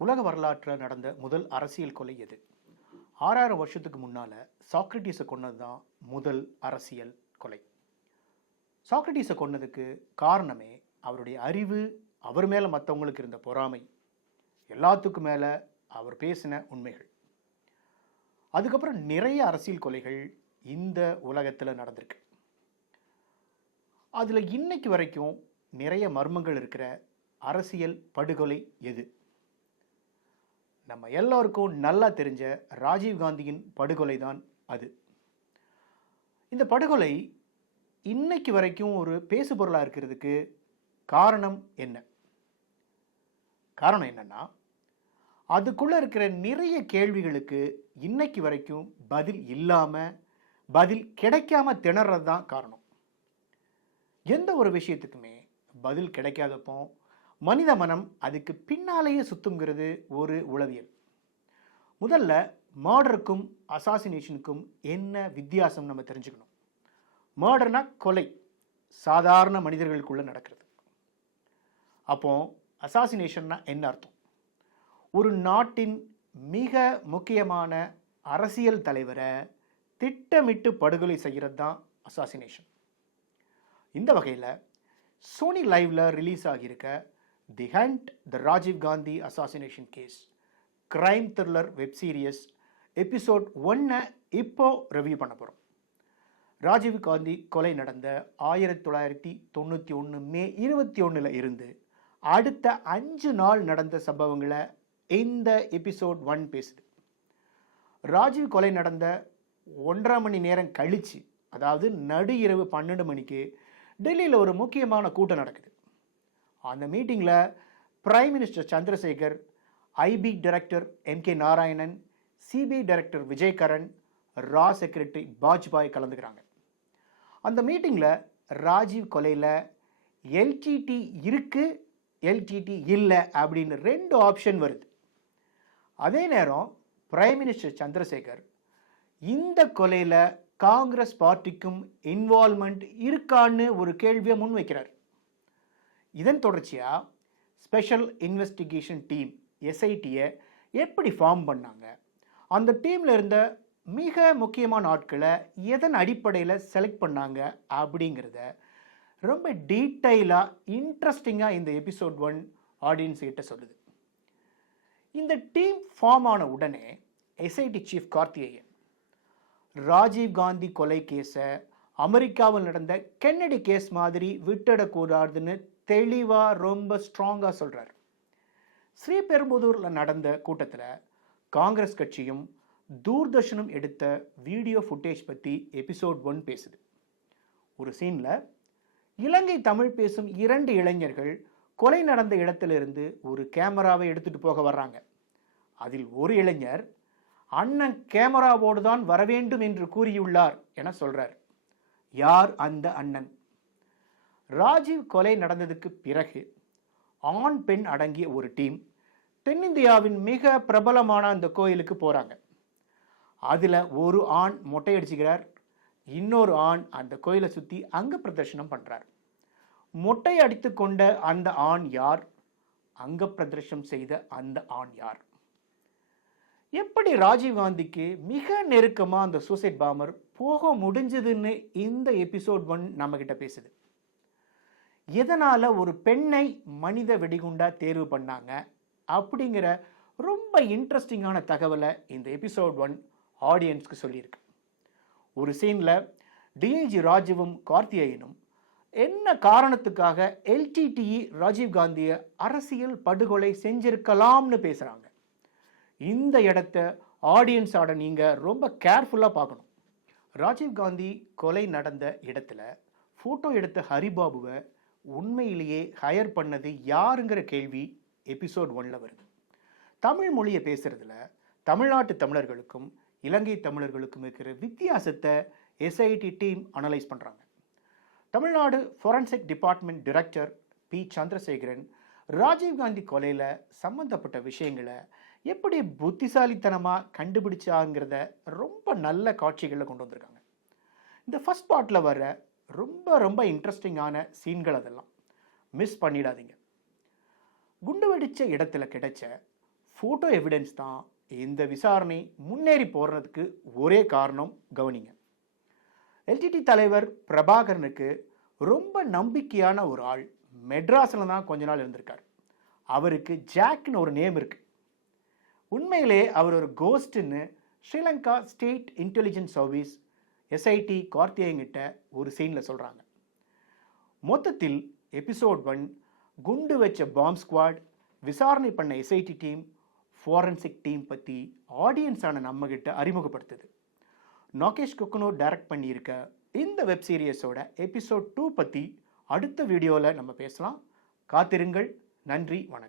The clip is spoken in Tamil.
உலக வரலாற்றில் நடந்த முதல் அரசியல் கொலை எது? 6000 வருஷத்துக்கு முன்னால் சாக்ரட்டிஸை கொன்னது தான் முதல் அரசியல் கொலை. சாக்ரட்டிஸை கொன்னதுக்கு காரணமே அவருடைய அறிவு, அவர் மேலே மற்றவங்களுக்கு இருந்த பொறாமை, எல்லாத்துக்கும் மேலே அவர் பேசின உண்மைகள். அதுக்கப்புறம் நிறைய அரசியல் கொலைகள் இந்த உலகத்தில் நடந்திருக்கு. அதில் இன்னைக்கு வரைக்கும் நிறைய மர்மங்கள் இருக்கிற அரசியல் படுகொலை எது? நம்ம எல்லாருக்கும் நல்லா தெரிஞ்ச ராஜீவ்காந்தியின் படுகொலை தான் அது. இந்த படுகொலை இன்னைக்கு வரைக்கும் ஒரு பேசுபொருளாக இருக்கிறதுக்கு காரணம் என்ன? காரணம் என்னன்னா, அதுக்குள்ள இருக்கிற நிறைய கேள்விகளுக்கு இன்னைக்கு வரைக்கும் பதில் இல்லாம, பதில் கிடைக்காம திணறது தான் காரணம். எந்த ஒரு விஷயத்துக்குமே பதில் கிடைக்காதப்போ மனித மனம் அதுக்கு பின்னாலேயே சுத்துங்கிறது ஒரு உளவியல். முதல்ல மர்டருக்கும் அசாசினேஷனுக்கும் என்ன வித்தியாசம் நம்ம தெரிஞ்சுக்கணும். மர்டர்னா கொலை, சாதாரண மனிதர்களுக்குள்ள நடக்கிறது. அப்போ அசாசினேஷன்னா என்ன அர்த்தம்? ஒரு நாட்டின் மிக முக்கியமான அரசியல் தலைவரை திட்டமிட்டு படுகொலை செய்கிறது தான் அசாசினேஷன். இந்த வகையில் சோனி லைவ்ல ரிலீஸ் ஆகியிருக்க the hunt the Rajiv Gandhi assassination case crime thriller web series episode 1 இப்போ ரிவ்யூ பண்ண போகிறோம். ராஜீவ் காந்தி கொலை நடந்த 1991 மே 21 இருந்து அடுத்த 5 நாள் நடந்த சம்பவங்களை இந்த எபிசோட் 1 பேசுது. ராஜீவ் கொலை நடந்த 1.5 மணி நேரம் கழிச்சு, அதாவது நடு இரவு 12 மணிக்கு டெல்லியில் ஒரு முக்கியமான கூட்டம் நடக்குது. அந்த மீட்டிங்கில் prime minister Chandrasekhar, IB director M K. Narayanan, CBI director Vijaykaran, ரா செக்ரட்டரி பாஜ்பாய் கலந்துக்கிறாங்க. அந்த மீட்டிங்கில் ராஜீவ் கொலையில் எல்டிடி இருக்கு, எல்டிடி இல்லை அப்படின்னு 2 ஆப்ஷன் வருது. அதே நேரம் பிரைம் மினிஸ்டர் சந்திரசேகர் இந்த கொலையில் காங்கிரஸ் பார்ட்டிக்கும் இன்வால்மெண்ட் இருக்கான்னு ஒரு கேள்வியை முன்வைக்கிறார். இதன் தொடர்ச்சியாக ஸ்பெஷல் இன்வெஸ்டிகேஷன் டீம் எஸ்ஐடியை எப்படி ஃபார்ம் பண்ணாங்க, அந்த டீமில் இருந்த மிக முக்கியமான ஆட்களை எதன் அடிப்படையில் செலக்ட் பண்ணாங்க அப்படிங்கிறத ரொம்ப டீட்டெயிலாக இன்ட்ரெஸ்டிங்காக இந்த எபிசோட் 1 ஆடியன்ஸ் கிட்ட சொல்லுது. இந்த டீம் ஃபார்ம் ஆன உடனே எஸ்ஐடி சீஃப் கார்த்திகேயன் ராஜீவ் காந்தி கொலை கேஸை அமெரிக்காவில் நடந்த கென்னடி கேஸ் மாதிரி விட்டுடக்கூடாதுன்னு தெளிவாக ரொம்ப ஸ்ட்ராங்காக சொல்கிறார். ஸ்ரீபெரும்புதூரில் நடந்த கூட்டத்தில் காங்கிரஸ் கட்சியும் தூர்தர்ஷனும் எடுத்த வீடியோ ஃபுட்டேஜ் பற்றி எபிசோட் 1 பேசுது. ஒரு சீனில் இலங்கை தமிழ் பேசும் 2 இளைஞர்கள் கொலை நடந்த இடத்திலிருந்து ஒரு கேமராவை எடுத்துகிட்டு போக வர்றாங்க. அதில் ஒரு இளைஞர் அண்ணன் கேமராவோடு தான் வரவேண்டும் என்று கூறியுள்ளார் என சொல்றார். யார் அந்த அண்ணன்? ராஜீவ் கொலை நடந்ததுக்கு பிறகு ஆண் பெண் அடங்கிய ஒரு டீம் தென்னிந்தியாவின் மிக பிரபலமான அந்த கோயிலுக்கு போறாங்க. அதுல ஒரு ஆண் மொட்டையடிச்சுக்கிறார், இன்னொரு ஆண் அந்த கோயிலை சுத்தி அங்க பிரதர்ஷனம் பண்றார். மொட்டை அடித்து கொண்ட அந்த ஆண் யார்? அங்க பிரதர்ஷனம் செய்த அந்த ஆண் யார்? எப்படி ராஜீவ்காந்திக்கு மிக நெருக்கமாக அந்த சூசைட் பாம்பர் போக முடிஞ்சதுன்னு இந்த எபிசோட் 1 நம்ம கிட்ட பேசுது. எதனால ஒரு பெண்ணை மனித வெடிகுண்டா தேர்வு பண்ணாங்க அப்படிங்கிற ரொம்ப இன்ட்ரெஸ்டிங்கான தகவலை இந்த எபிசோட் 1 ஆடியன்ஸ்க்கு சொல்லியிருக்கு. ஒரு சீனில் டிஐஜி ராஜுவும் கார்த்திகேயனும் என்ன காரணத்துக்காக எல்டிடிஇ ராஜீவ்காந்தியை அரசியல் படுகொலை செஞ்சிருக்கலாம்னு பேசுகிறாங்க. இந்த இடத்த ஆடியன்ஸோட நீங்கள் ரொம்ப கேர்ஃபுல்லாக பார்க்கணும். ராஜீவ்காந்தி கொலை நடந்த இடத்துல ஃபோட்டோ எடுத்த ஹரிபாபுவை உண்மையிலேயே ஹையர் பண்ணது யாருங்கிற கேள்வி எபிசோட் 1 வருது. தமிழ் மொழியை பேசுறதுல தமிழ்நாட்டு தமிழர்களுக்கும் இலங்கை தமிழர்களுக்கும் இருக்கிற வித்தியாசத்தை எஸ்ஐடி டீம் அனலைஸ் பண்ணுறாங்க. Tamil Nadu forensic department director P Chandrasekaran Rajiv Gandhi கொலையில் சம்மந்தப்பட்ட விஷயங்களை எப்படி புத்திசாலித்தனமாக கண்டுபிடிச்சாங்கிறத ரொம்ப நல்ல காட்சிகளில் கொண்டு வந்திருக்காங்க. இந்த ஃபர்ஸ்ட் பார்ட்டில் வர ரொம்ப ரொம்ப இன்ட்ரெஸ்டிங்கான சீன்கள் அதெல்லாம் மிஸ் பண்ணிடாதீங்க. குண்டு வெடித்த இடத்துல கிடைச்ச ஃபோட்டோ எவிடன்ஸ் தான் இந்த விசாரணை முன்னேறி போகிறதுக்கு ஒரே காரணம். கவனிங்க, எல்டிடி தலைவர் பிரபாகரனுக்கு ரொம்ப நம்பிக்கையான ஒரு ஆள் மெட்ராஸில் தான் கொஞ்ச நாள் இருந்திருக்கார். அவருக்கு ஜாக்னு ஒரு நேம் இருக்கு. உண்மையிலே அவர் ஒரு கோஸ்ட்னு Sri Lanka state intelligence service SIT கார்த்தியங்கிட்ட ஒரு சீனில் சொல்கிறாங்க. மொத்தத்தில் எபிசோட் 1 குண்டு வச்ச பாம்ப் ஸ்குவாட், விசாரணை பண்ண எஸ்ஐடி டீம், ஃபாரன்சிக் டீம் பற்றி ஆடியன்ஸான நம்மகிட்ட அறிமுகப்படுத்துது. நாகேஷ் குக்கனூர் டைரக்ட் பண்ணியிருக்க இந்த வெப் சீரியஸோட எபிசோட் 2 பற்றி அடுத்த வீடியோவில் நம்ம பேசலாம். காத்திருங்கள். நன்றி, வணக்கம்.